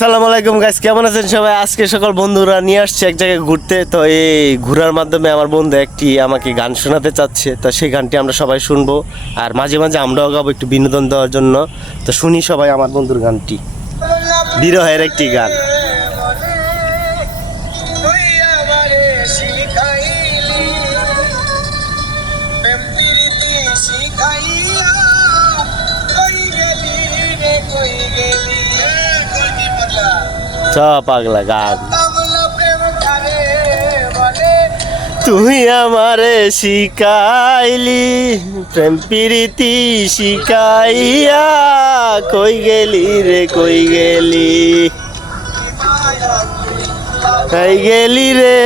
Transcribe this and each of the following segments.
আসসালামু আলাইকুম গাইস, কেমন আছেন সবাই? আজকে সকল বন্ধুরা নিয়ে আসছে এক জায়গায় ঘুরতে। তো এই ঘোরার মাধ্যমে আমার বন্ধু একটি আমাকে গান শোনাতে চাচ্ছে। তো সেই গানটি আমরা সবাই শুনবো, আর মাঝে মাঝে আমরাও গাবো একটু বিনোদন দেওয়ার জন্য। তো শুনি সবাই আমার বন্ধুর গানটি, বিরহের একটি গান। পাগলা গান। তুই আমারে শিখাইলি প্রেম প্রীতি শিখাইয়া, কই গেলি রে কই গেলি, কই গেলি রে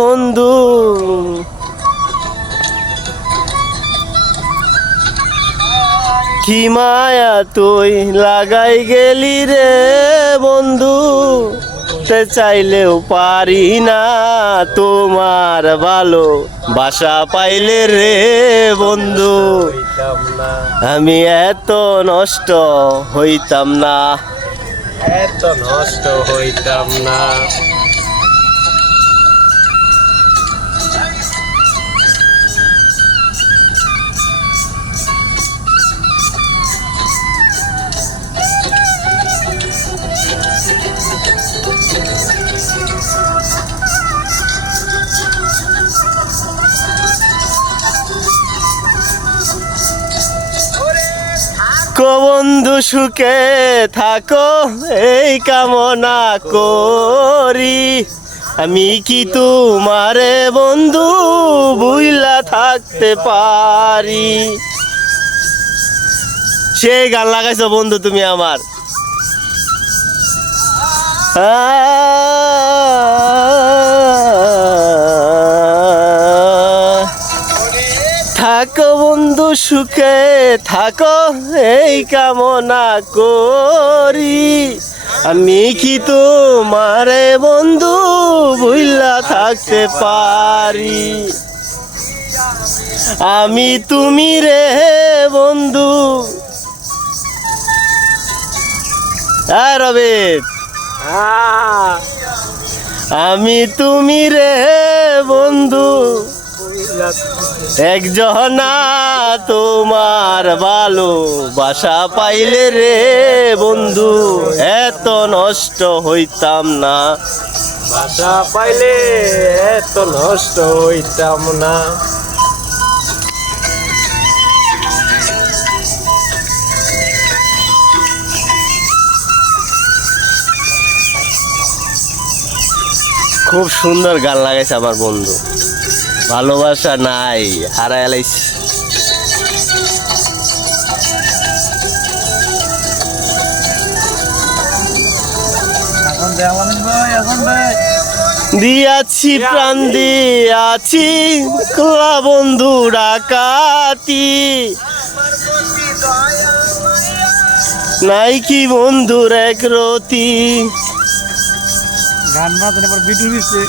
বন্ধু। কি মায়া তুই লাগাই গেলি রে বন্ধু, তে চাইলেও পারি না তোমার ভালো বাসা পাইলে রে বন্ধু। আমি এত নষ্ট হইতাম না, এত নষ্ট হইতাম না। বন্ধু সুখে থাকো এই কামনা করি, আমি কি তোমারে বন্ধু ভুইলা থাকতে পারি। সে গান লাগাইছো বন্ধু তুমি আমার। থাকো বন্ধু সুখে থাকো এই কামনা করি, আমি কি তোমারে বন্ধু ভুইলা থাকতে পারি। আমি তুমি রে বন্ধু। রবিত, আমি তুমি রে বন্ধু একজনা তোমার ভালো বাসা পাইলে রে বন্ধু, এত নষ্ট হইতাম না। বাসা পাইলে এত নষ্ট হইতাম না। খুব সুন্দর গান লাগাইছে আমার বন্ধু। ভালোবাসা নাই, হারায় লাইছি। দিয়াছি প্রাণ দিয়াছি কোলা বন্ধু ডাকাতি, নাই কি বন্ধুর এক রতি। গান বাজনে পর বিটু দিচ্ছে।